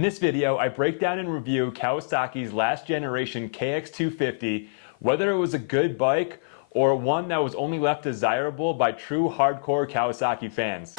In this video, I break down and review Kawasaki's last generation KX250, whether it was a good bike or one that was only left desirable by true hardcore Kawasaki fans.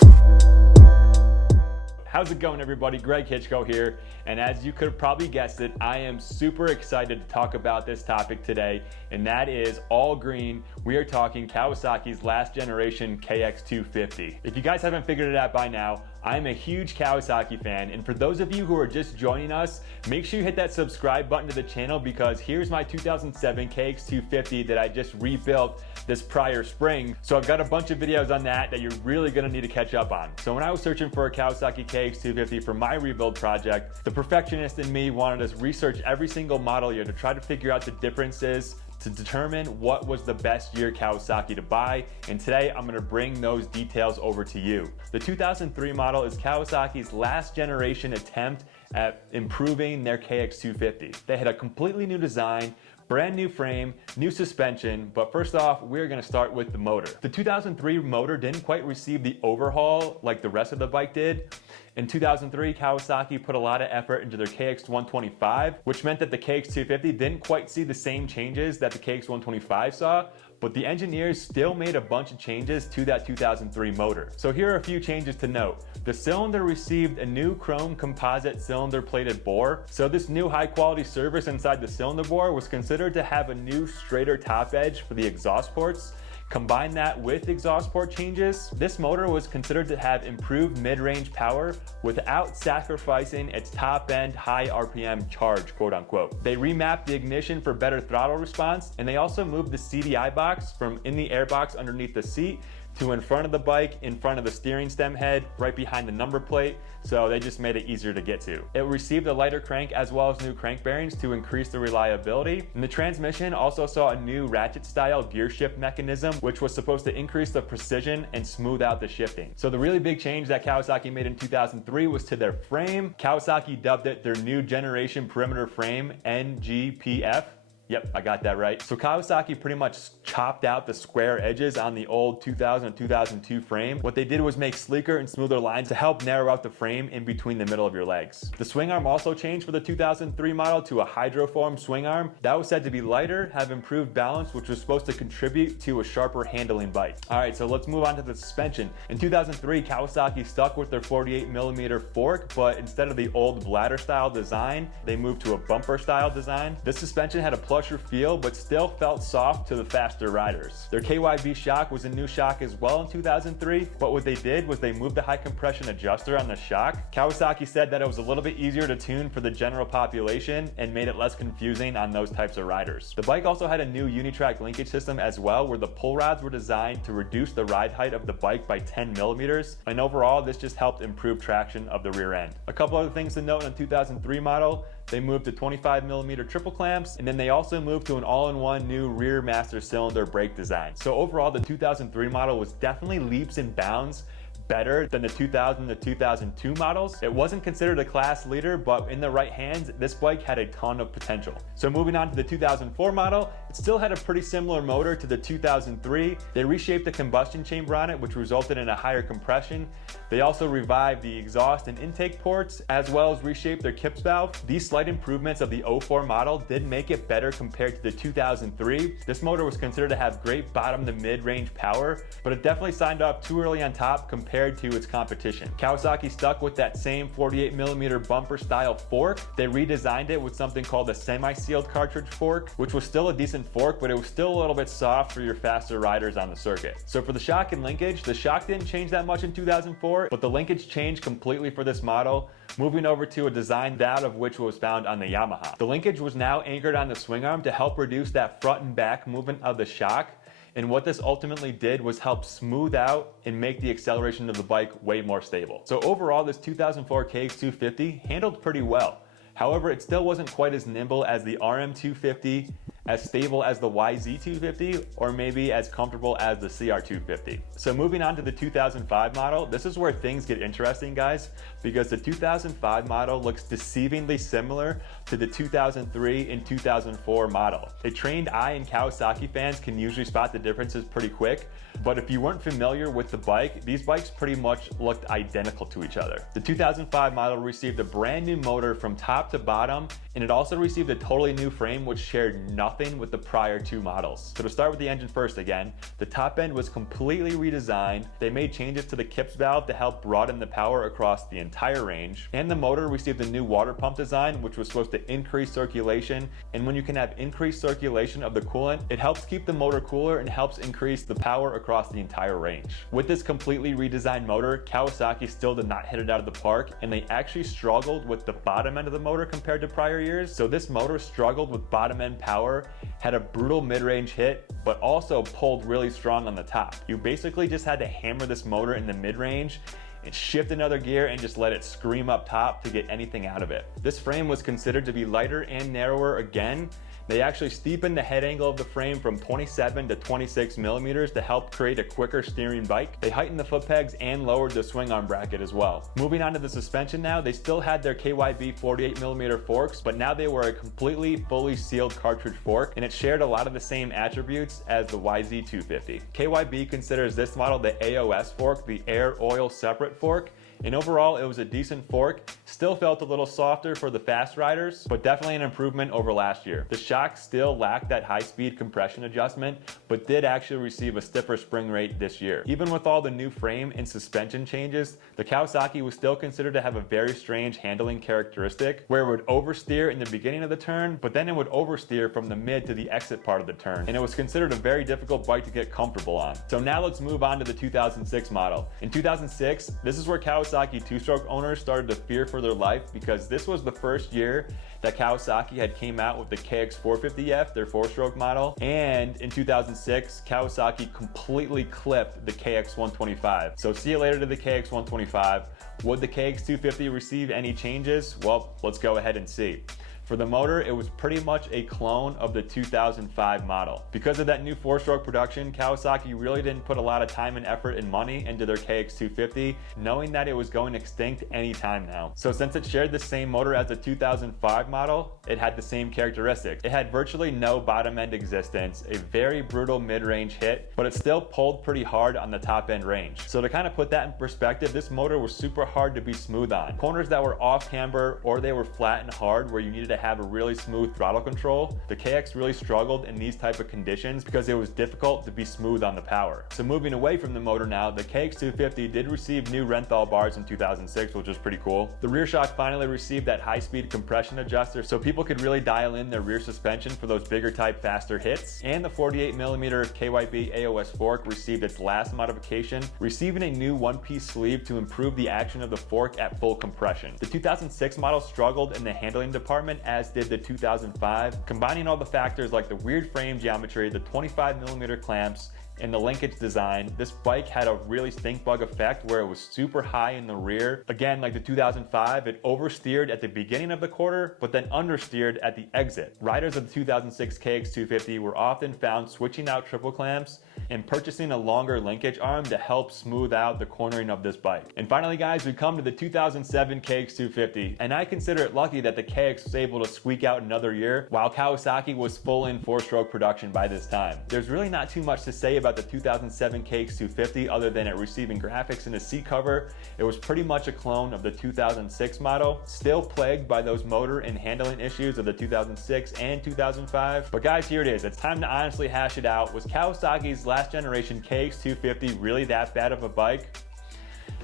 How's it going, everybody? Greg Hitchko here, and as you could have probably guessed it, I am super excited to talk about this topic today, and that is all green. We are talking Kawasaki's last generation KX250. If you guys haven't figured it out by now, I'm a huge Kawasaki fan, and for those of you who are just joining us, make sure you hit that subscribe button to the channel because here's my 2007 KX250 that I just rebuilt this prior spring. So I've got a bunch of videos on that you're really gonna need to catch up on. So when I was searching for a Kawasaki KX250 for my rebuild project, the perfectionist in me wanted to research every single model year to try to figure out the differences to determine what was the best year Kawasaki to buy, and today I'm gonna bring those details over to you. The 2003 model is Kawasaki's last generation attempt at improving their KX250. They had a completely new design, brand new frame, new suspension, but first off, we're gonna start with the motor. The 2003 motor didn't quite receive the overhaul like the rest of the bike did. In 2003, Kawasaki put a lot of effort into their KX125, which meant that the KX250 didn't quite see the same changes that the KX125 saw, but the engineers still made a bunch of changes to that 2003 motor. So here are a few changes to note. The cylinder received a new chrome composite cylinder plated bore. So this new high quality surface inside the cylinder bore was considered to have a new straighter top edge for the exhaust ports. Combine that with exhaust port changes, this motor was considered to have improved mid-range power without sacrificing its top-end high RPM charge, quote unquote. They remapped the ignition for better throttle response, and they also moved the CDI box from in the air box underneath the seat to in front of the bike, in front of the steering stem head, right behind the number plate, so they just made it easier to get to. It received a lighter crank as well as new crank bearings to increase the reliability, and the transmission also saw a new ratchet style gear shift mechanism, which was supposed to increase the precision and smooth out the shifting. So the really big change that Kawasaki made in 2003 was to their frame. Kawasaki dubbed it their new generation perimeter frame, NGPF. Yep, I got that right. So Kawasaki pretty much chopped out the square edges on the old 2000 and 2002 frame. What they did was make sleeker and smoother lines to help narrow out the frame in between the middle of your legs. The swing arm also changed for the 2003 model to a hydroform swing arm. That was said to be lighter, have improved balance, which was supposed to contribute to a sharper handling bite. All right, so let's move on to the suspension. In 2003, Kawasaki stuck with their 48mm fork, but instead of the old bladder style design, they moved to a bumper style design. This suspension had a plusher feel, but still felt soft to the faster riders. Their KYB shock was a new shock as well in 2003, but what they did was they moved the high compression adjuster on the shock. Kawasaki said that it was a little bit easier to tune for the general population and made it less confusing on those types of riders. The bike also had a new unitrack linkage system as well, where the pull rods were designed to reduce the ride height of the bike by 10mm, and overall this just helped improve traction of the rear end. A couple other things to note on the 2003 model: they moved to 25mm triple clamps, and then they also moved to an all-in-one new rear master cylinder brake design. So overall, the 2003 model was definitely leaps and bounds better than the 2000 to 2002 models. It wasn't considered a class leader, but in the right hands, this bike had a ton of potential. So moving on to the 2004 model, it still had a pretty similar motor to the 2003. They reshaped the combustion chamber on it, which resulted in a higher compression. They also revived the exhaust and intake ports, as well as reshaped their Kips valve. These slight improvements of the 04 model did make it better compared to the 2003. This motor was considered to have great bottom to mid-range power, but it definitely signed up too early on top compared to its competition. Kawasaki stuck with that same 48mm bumper style fork. They redesigned it with something called a semi-sealed cartridge fork, which was still a decent fork, but it was still a little bit soft for your faster riders on the circuit. So for the shock and linkage, the shock didn't change that much in 2004, but the linkage changed completely for this model, moving over to a design that of which was found on the Yamaha. The linkage was now anchored on the swing arm to help reduce that front and back movement of the shock. And what this ultimately did was help smooth out and make the acceleration of the bike way more stable. So overall, this 2004 KX250 handled pretty well. However, it still wasn't quite as nimble as the RM250, as stable as the YZ250, or maybe as comfortable as the CR250. So moving on to the 2005 model, this is where things get interesting, guys, because the 2005 model looks deceivingly similar to the 2003 and 2004 model. A trained eye and Kawasaki fans can usually spot the differences pretty quick, but if you weren't familiar with the bike, these bikes pretty much looked identical to each other. The 2005 model received a brand new motor from top to bottom, and it also received a totally new frame which shared nothing with the prior two models. So to start with the engine first again, the top end was completely redesigned. They made changes to the Kips valve to help broaden the power across the entire range, and the motor received a new water pump design which was supposed to increase circulation, and when you can have increased circulation of the coolant, it helps keep the motor cooler and helps increase the power across the entire range. With this completely redesigned motor, Kawasaki still did not hit it out of the park, and they actually struggled with the bottom end of the motor compared to prior years. So this motor struggled with bottom end power, had a brutal mid-range hit, but also pulled really strong on the top. You basically just had to hammer this motor in the mid-range and shift another gear and just let it scream up top to get anything out of it. This frame was considered to be lighter and narrower again. They actually steepened the head angle of the frame from 27 to 26 millimeters to help create a quicker steering bike. They heightened the foot pegs and lowered the swing arm bracket as well. Moving on to the suspension now, they still had their KYB 48 millimeter forks, but now they were a completely fully sealed cartridge fork, and it shared a lot of the same attributes as the YZ250. KYB considers this model the AOS fork, the air oil separate fork, and overall it was a decent fork. Still felt a little softer for the fast riders, but definitely an improvement over last year. The shock still lacked that high-speed compression adjustment, but did actually receive a stiffer spring rate this year. Even with all the new frame and suspension changes, the Kawasaki was still considered to have a very strange handling characteristic, where it would oversteer in the beginning of the turn, but then it would oversteer from the mid to the exit part of the turn, and it was considered a very difficult bike to get comfortable on. So now let's move on to the 2006 model. In 2006, this is where Kawasaki two-stroke owners started to fear for their life, because this was the first year that Kawasaki had came out with the KX450F, their four-stroke model, and in 2006, Kawasaki completely clipped the KX125. So see you later to the KX125. Would the KX250 receive any changes? Well, let's go ahead and see. For the motor, it was pretty much a clone of the 2005 model. Because of that new four-stroke production, Kawasaki really didn't put a lot of time and effort and money into their KX250, knowing that it was going extinct anytime now. So since it shared the same motor as the 2005 model, it had the same characteristics. It had virtually no bottom end existence, a very brutal mid-range hit, but it still pulled pretty hard on the top end range. So to kind of put that in perspective, this motor was super hard to be smooth on. Corners that were off camber or they were flat and hard where you needed to have a really smooth throttle control, the KX really struggled in these type of conditions because it was difficult to be smooth on the power. So moving away from the motor now, the KX250 did receive new Renthal bars in 2006, which was pretty cool. The rear shock finally received that high-speed compression adjuster so people could really dial in their rear suspension for those bigger type faster hits. And the 48 millimeter KYB AOS fork received its last modification, receiving a new one-piece sleeve to improve the action of the fork at full compression. The 2006 model struggled in the handling department, as did the 2005, combining all the factors like the weird frame geometry, the 25 millimeter clamps, and the linkage design. This bike had a really stink bug effect where it was super high in the rear. Again, like the 2005, it oversteered at the beginning of the quarter, but then understeered at the exit. Riders of the 2006 KX250 were often found switching out triple clamps and purchasing a longer linkage arm to help smooth out the cornering of this bike. And finally, guys, we come to the 2007 KX250, and I consider it lucky that the KX was able to squeak out another year while Kawasaki was full in four-stroke production by this time. There's really not too much to say about the 2007 KX250 other than it receiving graphics in the seat cover. It was pretty much a clone of the 2006 model, still plagued by those motor and handling issues of the 2006 and 2005. But guys, here it is. It's time to honestly hash it out. Was Kawasaki's last generation KX250 really that bad of a bike?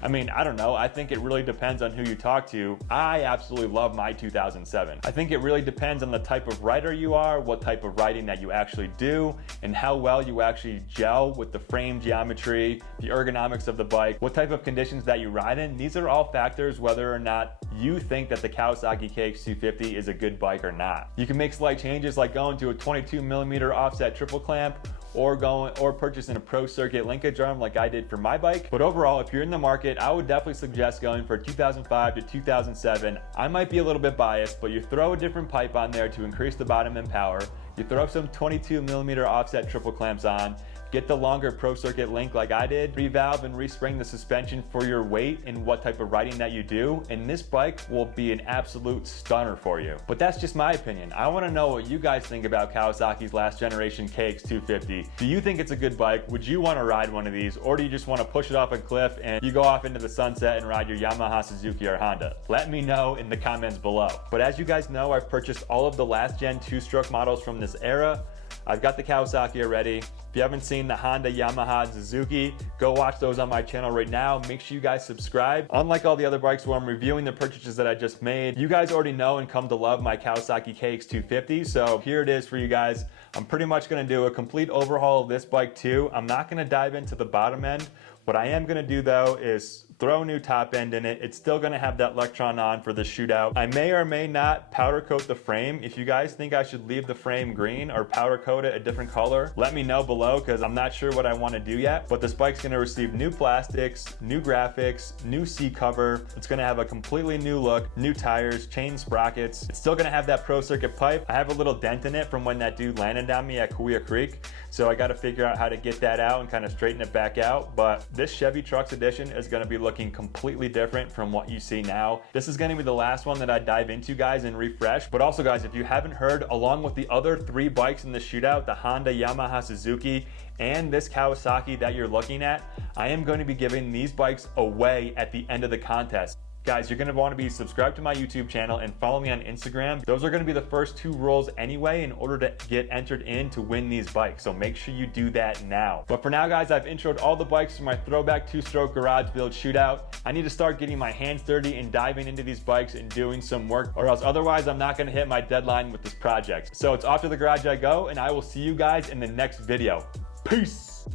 I mean, I don't know. I think it really depends on who you talk to. I absolutely love my 2007. I think it really depends on the type of rider you are, what type of riding that you actually do, and how well you actually gel with the frame geometry, the ergonomics of the bike, what type of conditions that you ride in. These are all factors whether or not you think that the Kawasaki KX250 is a good bike or not. You can make slight changes like going to a 22 millimeter offset triple clamp, or purchasing a pro circuit linkage arm like I did for my bike. But overall, if you're in the market, I would definitely suggest going for 2005 to 2007. I might be a little bit biased, but you throw a different pipe on there to increase the bottom end power. You throw some 22mm offset triple clamps on, get the longer pro circuit link like I did, revalve and respring the suspension for your weight and what type of riding that you do, and this bike will be an absolute stunner for you. But that's just my opinion. I want to know what you guys think about Kawasaki's last generation KX250. Do you think it's a good bike? Would you want to ride one of these, or do you just want to push it off a cliff and you go off into the sunset and ride your Yamaha, Suzuki, or Honda? Let me know in the comments below. But as you guys know, I've purchased all of the last gen two-stroke models from this era. I've got the Kawasaki already. If you haven't seen the Honda, Yamaha, and Suzuki, go watch those on my channel right now. Make sure you guys subscribe. Unlike all the other bikes where I'm reviewing the purchases that I just made, you guys already know and come to love my Kawasaki KX250. So here it is for you guys. I'm pretty much gonna do a complete overhaul of this bike too. I'm not gonna dive into the bottom end. What I am gonna do though is throw a new top end in it. It's still gonna have that Electron on for the shootout. I may or may not powder coat the frame. If you guys think I should leave the frame green or powder coat it a different color, let me know below, because I'm not sure what I wanna do yet. But this bike's gonna receive new plastics, new graphics, new seat cover. It's gonna have a completely new look, new tires, chain sprockets. It's still gonna have that pro circuit pipe. I have a little dent in it from when that dude landed on me at Kauai Creek. So I gotta figure out how to get that out and kind of straighten it back out. But this Chevy Trucks edition is gonna be looking completely different from what you see now. This is gonna be the last one that I dive into, guys, and refresh. But also, guys, if you haven't heard, along with the other 3 bikes in the shootout, the Honda, Yamaha, Suzuki, and this Kawasaki that you're looking at, I am going to be giving these bikes away at the end of the contest. Guys, you're gonna wanna be subscribed to my YouTube channel and follow me on Instagram. Those are gonna be the first 2 rules anyway in order to get entered in to win these bikes. So make sure you do that now. But for now, guys, I've introed all the bikes for my Throwback Two Stroke garage build shootout. I need to start getting my hands dirty and diving into these bikes and doing some work, or else otherwise I'm not gonna hit my deadline with this project. So it's off to the garage I go, and I will see you guys in the next video. Peace.